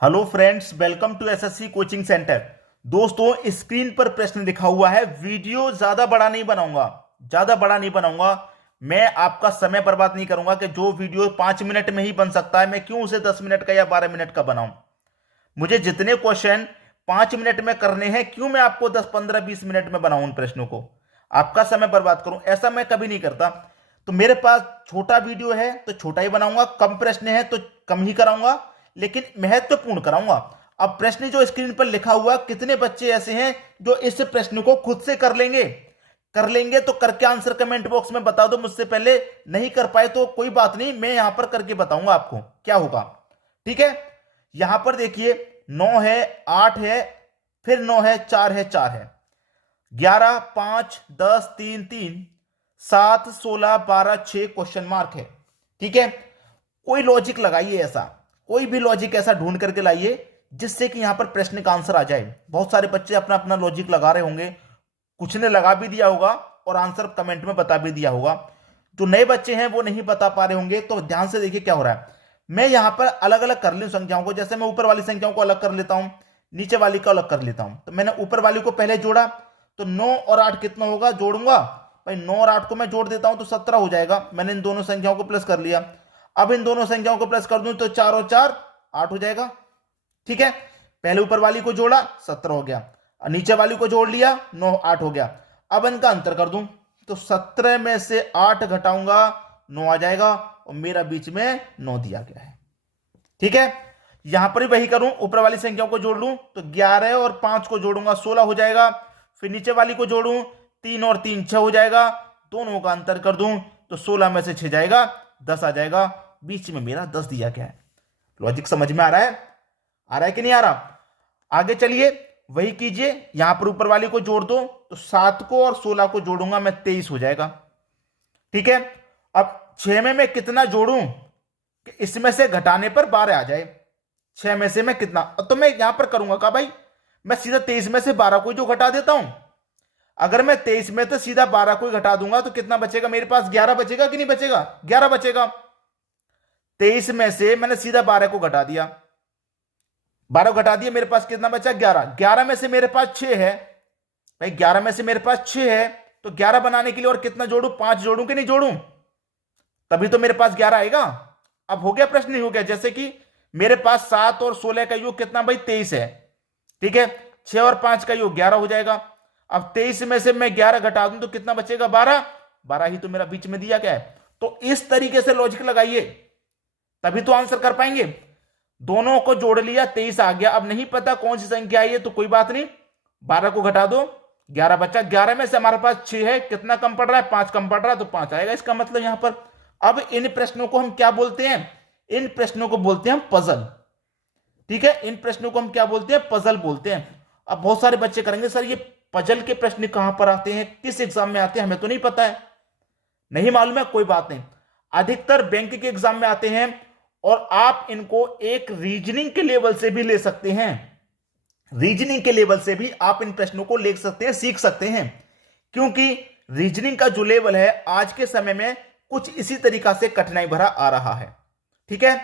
Hello friends, welcome to SSC coaching centre. दोस्तों, screen पर प्रश्न लिखा हुआ है। वीडियो ज्यादा बड़ा नहीं बनाऊंगा, मैं आपका समय बर्बाद नहीं करूंगा कि जो वीडियो 5 मिनट में ही बन सकता है मैं क्यों उसे 10 मिनट का या 12 मिनट का बनाऊं। मुझे जितने क्वेश्चन 5 मिनट में करने हैं क्यों मैं आपको 10, 15, 20 मिनट में बनाऊं उन प्रश्नों को, आपका समय बर्बाद करूं। ऐसा मैं कभी नहीं करता। तो मेरे पास छोटा वीडियो है तो छोटा ही बनाऊंगा, कम प्रश्न है तो कम ही कराऊंगा, लेकिन महत्वपूर्ण कराऊंगा। अब प्रश्न जो स्क्रीन पर लिखा हुआ, कितने बच्चे ऐसे हैं जो इस प्रश्न को खुद से कर लेंगे तो करके आंसर कमेंट बॉक्स में बता दो मुझसे पहले। नहीं कर पाए तो कोई बात नहीं, मैं यहां पर करके बताऊंगा आपको क्या होगा। ठीक है, यहां पर देखिए 9 है, 8 है, फिर 9 है, 4 है, 4 है, 11, 5, 10, 3, 3, 7, 16, 12, 6 क्वेश्चन मार्क है। ठीक है, कोई लॉजिक लगाइए, ऐसा कोई भी लॉजिक ऐसा ढूंढ करके लाइए जिससे कि यहां पर प्रश्न का आंसर आ जाए। बहुत सारे बच्चे अपना अपना लॉजिक लगा रहे होंगे, कुछ ने लगा भी दिया होगा और आंसर कमेंट में बता भी दिया होगा। जो नए बच्चे हैं वो नहीं बता पा रहे होंगे, तो ध्यान से देखिए क्या हो रहा है। मैं यहां पर अलग अलग कर लूं संख्याओं को, जैसे मैं ऊपर वाली संख्याओं को अलग कर लेता हूं, नीचे वाली को अलग कर लेता हूं। तो मैंने ऊपर वाली को पहले जोड़ा तो 9 और 8 कितना होगा, जोड़ूंगा भाई 9 और 8 को मैं जोड़ देता हूं तो 17 हो जाएगा। मैंने इन दोनों संख्याओं को प्लस कर लिया। अब इन दोनों संख्याओं को प्लस कर दूं तो 4 और 4 8 हो जाएगा। ठीक है, पहले ऊपर वाली को जोड़ा 17 हो गया, नीचे वाली को जोड़ लिया 9 8 हो गया। अब इनका अंतर कर दूं तो 17 में से 8 घटाऊंगा 9 आ जाएगा और मेरा बीच में 9 दिया गया है। ठीक है, यहां पर भी वही करूं, ऊपर वाली संख्याओं को जोड़ लूं तो 11 और 5 को जोड़ूंगा 16 हो जाएगा। फिर नीचे वाली को जोड़ूं 3 और 3 6 हो जाएगा। दोनों का अंतर कर दूं तो 16 में से 6 जाएगा 10 आ जाएगा, बीच में मेरा 10 दिया गया है। लॉजिक समझ में आ रहा है? आ रहा है कि नहीं आ रहा? आगे चलिए, वही कीजिए, यहां पर ऊपर वाली को जोड़ दो तो 7 को और 16 को जोड़ूंगा मैं 23 हो जाएगा। ठीक है, अब 6 में मैं कितना जोड़ूं कि इसमें से घटाने पर 12 आ जाए। 6 में से मैं कितना, तो मैं यहां पर करूंगा क्या भाई, मैं सीधा 23 में से 12 को जो घटा देता हूं। अगर मैं 23 में तो सीधा 12 को ही घटा दूंगा तो कितना बचेगा मेरे पास, 11 बचेगा कि नहीं बचेगा, 11 बचेगा। 23 में से मैंने सीधा 12 को घटा दिया, 12 घटा दिया, मेरे पास कितना बचा, 11। 11 में से मेरे पास 6 है भाई, 11 में से मेरे पास 6 है तो 11 बनाने के लिए और कितना जोड़ू, 5 जोड़ू कि नहीं जोड़ू, तभी तो मेरे पास 11 आएगा। अब हो गया प्रश्न, नहीं हो गया? जैसे कि मेरे पास 7 और 16 का योग कितना भाई, 23 है। ठीक है, 6 और 5 का योग 11 हो जाएगा। अब 23 में से मैं 11 घटा दूं तो कितना बचेगा, 12। 12 ही तो मेरा बीच में दिया गया है। तो इस तरीके से लॉजिक लगाइए, तभी तो आंसर कर पाएंगे। दोनों को जोड़ लिया 23 आ गया। अब नहीं पता कौन सी संख्या आई है तो कोई बात नहीं, 12 को घटा दो 11 बचा। 11 में से हमारे पास 6 है, कितना कम पड़ रहा है, 5 कम पड़ रहा है तो 5 आएगा इसका मतलब यहां पर। अब इन प्रश्नों को हम क्या बोलते हैं, इन प्रश्नों को बोलते हैं पजल। ठीक है, इन प्रश्नों को हम क्या बोलते हैं, पजल बोलते हैं। अब बहुत सारे बच्चे करेंगे सर ये पजल के प्रश्न कहां पर आते हैं, किस एग्जाम में आते हैं, हमें तो नहीं पता है, नहीं मालूम है, कोई बात नहीं। अधिकतर बैंक के एग्जाम में आते हैं और आप इनको एक रीजनिंग के लेवल से भी ले सकते हैं। रीजनिंग के लेवल से भी आप इन प्रश्नों को ले सकते हैं, सीख सकते हैं, क्योंकि रीजनिंग का जो लेवल है आज के समय में कुछ इसी तरीका से कठिनाई भरा आ रहा है। ठीक है,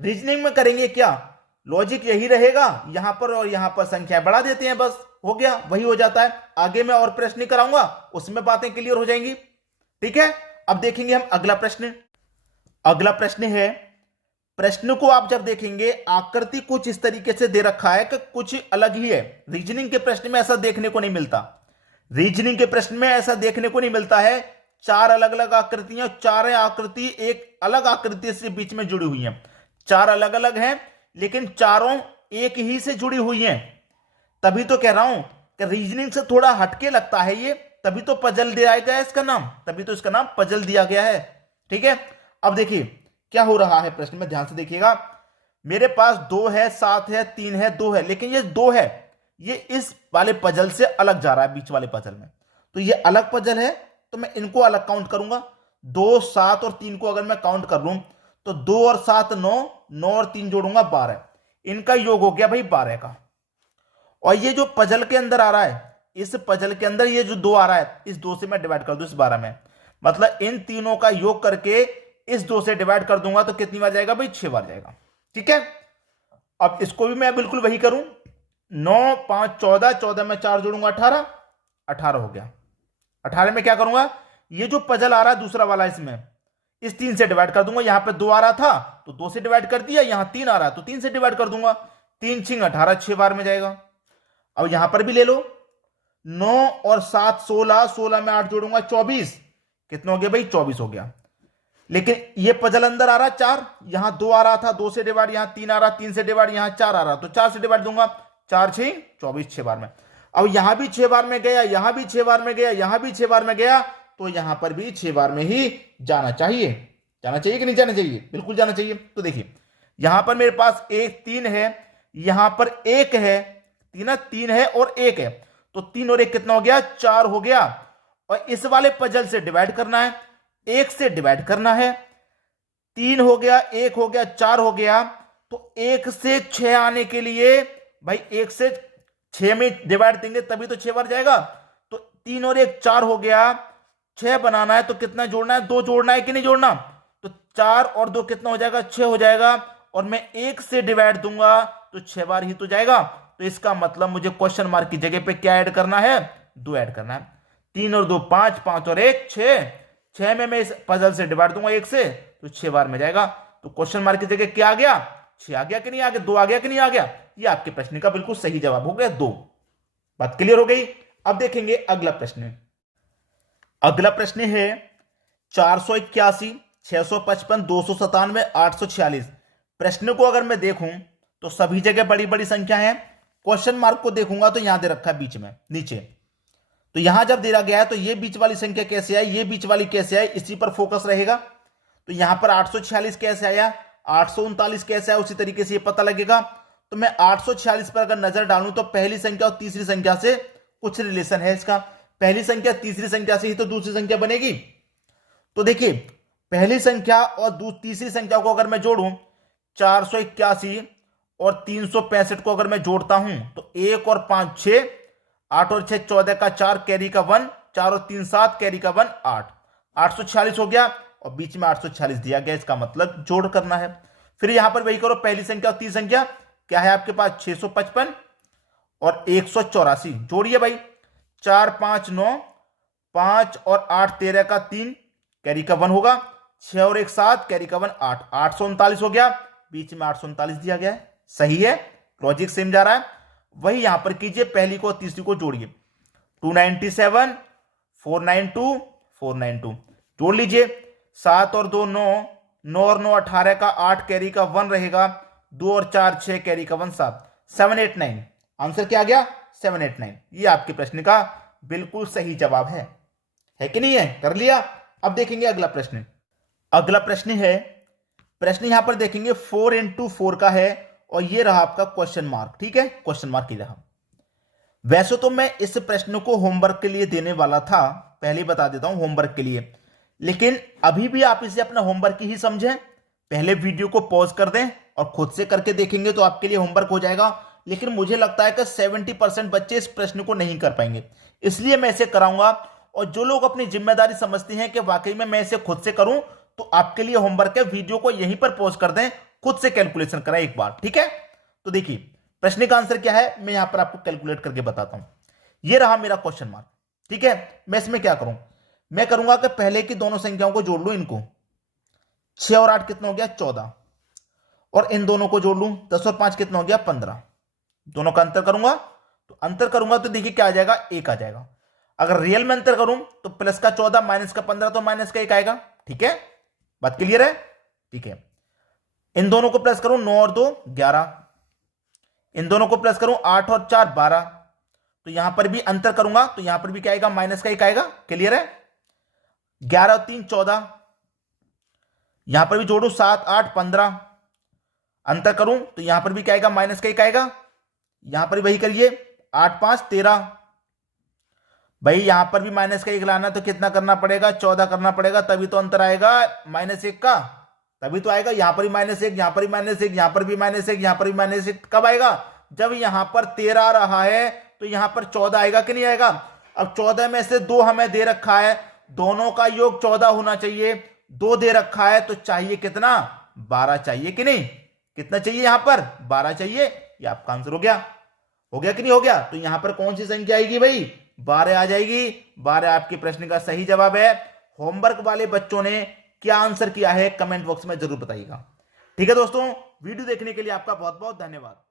रीजनिंग में करेंगे क्या, लॉजिक यही रहेगा, यहां पर और यहां पर संख्या बढ़ा देते हैं, बस हो गया, वही हो जाता है। आगे मैं और प्रश्न कराऊंगा, उसमें बातें क्लियर हो जाएंगी। ठीक है, अब देखेंगे हम अगला प्रश्न। अगला प्रश्न है, प्रश्न को आप जब देखेंगे आकृति कुछ इस तरीके से दे रखा है कि कुछ अलग ही है। रीजनिंग के प्रश्न में ऐसा देखने को नहीं मिलता, रीजनिंग के प्रश्न में ऐसा देखने को नहीं मिलता है। 4 अलग अलग आकृतियां, 4 आकृति एक अलग आकृति से बीच में जुड़ी हुई हैं। 4 अलग अलग हैं लेकिन चारों एक ही से जुड़ी हुई हैं। तभी तो कह रहा हूं कि रीजनिंग से थोड़ा हटके लगता है ये, तभी तो पजल दिया गया है इसका नाम, तभी तो इसका नाम पजल दिया गया है। ठीक है, अब देखिए क्या हो रहा है प्रश्न में, ध्यान से देखिएगा। मेरे पास 2 है, 7 है, 3 है, 2 है, लेकिन ये 2 है, ये इस वाले पजल से अलग जा रहा है बीच वाले पजल में, तो ये अलग पजल है तो मैं इनको अलग काउंट करूंगा। 2 7 और 3 को अगर मैं काउंट कर लूं तो 2 और 7 9, 9 और 3 जोड़ूंगा 12, इनका योग हो गया भाई 12 का। और ये जो पजल के अंदर आ रहा है, इस पजल के अंदर ये जो 2 आ रहा है, इस 2 से मैं डिवाइड कर दूं इस 12 में, मतलब इन तीनों का योग करके इस 2 से डिवाइड कर दूंगा तो कितनी बार जाएगा भाई, 6 बार जाएगा। ठीक है, अब इसको भी मैं बिल्कुल वही करूं, 9 5 14, 14 में 4 जोड़ूंगा 18, 18 हो गया। 18 में क्या करूंगा, ये जो पजल आ रहा है दूसरा वाला, इसमें इस 3 से डिवाइड कर दूंगा। यहां पे 2 आ रहा था तो 2 से डिवाइड कर दिया, यहां 3 आ रहा है तो 3 से डिवाइड कर दूंगा। 3 छिंग 18, 6 बार में जाएगा। अब यहां पर भी ले लो, 9 और 7 16, 16 में 8 जोड़ूंगा 24, कितना हो गया भाई, 24 हो गया। लेकिन ये पजल अंदर आ रहा 4, यहां 2 आ रहा था, 2 से डिवाइड, यहां 3 आ रहा, 3 से डिवाइड, यहां 4 आ रहा, तो 4 से डिवाइड दूंगा, 4 6 24, 6 बार में। अब यहां भी 6 बार में गया, यहां भी 6 बार में गया, यहां भी 6 बार में गया, तो यहां पर भी 6 बार में ही जाना चाहिए। जाना चाहिए कि नहीं जाना चाहिए, बिल्कुल जाना चाहिए। तो देखिए यहां पर मेरे पास 1 3 है, यहां पर 1 है, 3 है और 1 है, तो 3 और 1 कितना हो गया, 4 हो गया। और इस वाले पजल से डिवाइड करना है, 1 से डिवाइड करना है, 3 हो गया, 1 हो गया, 4 हो गया। तो 1 से 6 आने के लिए भाई 1 से 6 में डिवाइड देंगे तभी तो 6 बार जाएगा। तो 3 और 1 4 हो गया, 6 बनाना है तो कितना जोड़ना है, 2 जोड़ना है कि नहीं जोड़ना, तो 4 और 2 कितना हो जाएगा, 6 हो जाएगा। और मैं 1 से डिवाइड दूंगा तो 6 बार ही तो जाएगा। तो इसका मतलब मुझे क्वेश्चन मार्क की जगह पे क्या ऐड करना है, 2 ऐड करना है। 3 और 2 5, 5 और 1 6, 6 में मैं इस पजल से डिवाइड दूंगा 1 से तो 6 बार में जाएगा। तो क्वेश्चन मार्क की जगह क्या आ गया, 6 आ गया कि नहीं आ गया, 2 आ गया कि नहीं आ गया। ये आपके प्रश्न का बिल्कुल सही जवाब हो गया 2। बात क्लियर हो गई। अब देखेंगे अगला प्रश्न। अगला प्रश्न है 481, 655, 297, 846। प्रश्न को अगर मैं देखूं तो सभी जगह बड़ी बड़ी संख्या है। क्वेश्चन मार्क को देखूंगा तो यहां दे रखा है बीच में नीचे, तो यहां जब दे गया है तो ये बीच वाली संख्या कैसे आई, ये बीच वाली कैसे आई, इसी पर फोकस रहेगा। तो यहां पर 846 कैसे आया, 839 कैसे आया, उसी तरीके से ये पता लगेगा। तो मैं 846 पर अगर नजर डालूं तो पहली संख्या और तीसरी संख्या से कुछ रिलेशन है इसका। पहली संख्या तीसरी संख्या से ही तो दूसरी संख्या बनेगी। तो देखिए पहली संख्या और तीसरी संख्या को अगर मैं जोड़ूं, 481 और 365 को अगर मैं जोड़ता हूं तो 1 और 5 6, 8 और 6 14 का 4 कैरी का 1, 4 और 3 7 कैरी का 1 8, 846 हो गया। और बीच में 846 दिया गया, इसका मतलब जोड़ करना है। फिर यहां पर वही करो, पहली संख्या और तीसरी संख्या क्या है आपके पास, 655 और 184 जोड़िए भाई, 4 5 9, 5 और 8 13 का 3 कैरी का 1 होगा, 6 और 1 7 कैरी का 1 8, 839 हो गया। बीच में 839 दिया गया है, सही है, लॉजिक सेम जा रहा है। वही यहां पर कीजिए, पहली को और तीसरी को जोड़िए, 297, 492, 492 जोड़ लीजिए। 7 और 2 9, 9 और 9 18 का 8 कैरी का 1 रहेगा, 2 और 4 6 कैरी का 1 7, 789। आंसर क्या आ गया, 789। ये आपके प्रश्न का बिल्कुल सही जवाब है कि नहीं है, कर लिया। अब देखेंगे अगला प्रश्न। अगला प्रश्न है, प्रश्न यहां पर देखेंगे 4 into 4 का है और ये रहा आपका क्वेश्चन मार्क, ठीक है, क्वेश्चन मार्क ही रहा। वैसे तो मैं इस प्रश्न को होमवर्क के लिए देने वाला था, पहले बता देता हूं होमवर्क के लिए, लेकिन अभी भी आप इसे अपना होमवर्क ही समझें। पहले वीडियो को पॉज कर दें और खुद से करके देखेंगे तो आपके लिए होमवर्क हो जाएगा। लेकिन मुझे लगता है कि 70% बच्चे इस प्रश्न को नहीं कर पाएंगे, इसलिए मैं इसे कराऊंगा। और जो लोग अपनी जिम्मेदारी समझते हैं कि वाकई में मैं इसे खुद से करूं, तो आपके लिए होमवर्क है, वीडियो को यहीं पर पॉज कर दें, खुद से कैलकुलेशन कराएं एक बार, ठीक है। तो देखिए प्रश्न का आंसर क्या है, मैं यहां पर आपको कैलकुलेट करके बताता हूं। यह रहा मेरा क्वेश्चन मार्क, ठीक है। मैं इसमें क्या करूं, मैं करूंगा कि पहले की दोनों संख्याओं को जोड़ लूं, इनको 6 और 8 कितना हो गया 14, और इन दोनों को जोड़ लूं 10 और 5 कितना हो गया 15। दोनों का अंतर करूंगा, तो अंतर करूंगा तो देखिए क्या आ जाएगा, 1 आ जाएगा। अगर रियल में अंतर करूं तो प्लस का 14 माइनस का 15 तो माइनस का 1 आएगा, ठीक है, बात क्लियर है, ठीक है। इन दोनों को प्लस करूं 9 और 2 11, इन दोनों को प्लस करूं 8 और 4 12, तो यहां पर भी अंतर करूंगा तो यहां पर भी क्या आएगा, माइनस का 1 आएगा, क्लियर है। 11 और 3 14, यहां पर भी जोड़ू 7 8 15, अंतर करूं तो यहां पर भी क्या आएगा, माइनस का 1 आएगा। यहां पर वही करिए 8 5 13, भाई यहां पर भी माइनस का 1 लाना तो कितना करना पड़ेगा, 14 करना पड़ेगा, तभी तो अंतर आएगा -1 का, तभी तो आएगा। यहां पर भी -1, यहां पर भी -1, यहां पर भी -1, यहां पर भी -1, कब आएगा, जब यहां पर 13 आ रहा है तो यहां पर 14 आएगा कि नहीं आएगा। अब 14 में से 2 हमें दे रखा है, दोनों का योग 14 होना चाहिए, 2 दे रखा है तो चाहिए कितना, 12 चाहिए कि नहीं, कितना चाहिए यहां पर? 12 चाहिए। ये आपका आंसर हो गया। हो गया कि नहीं हो गया? तो यहां पर कौन सी संख्या आएगी भाई? 12 आ जाएगी। 12 आपके प्रश्न का सही जवाब है। होमवर्क वाले बच्चों ने क्या आंसर किया है कमेंट बॉक्स में जरूर बताइएगा। ठीक है दोस्तों, वीडियो देखने के लिए आपका बहुत बहुत धन्यवाद।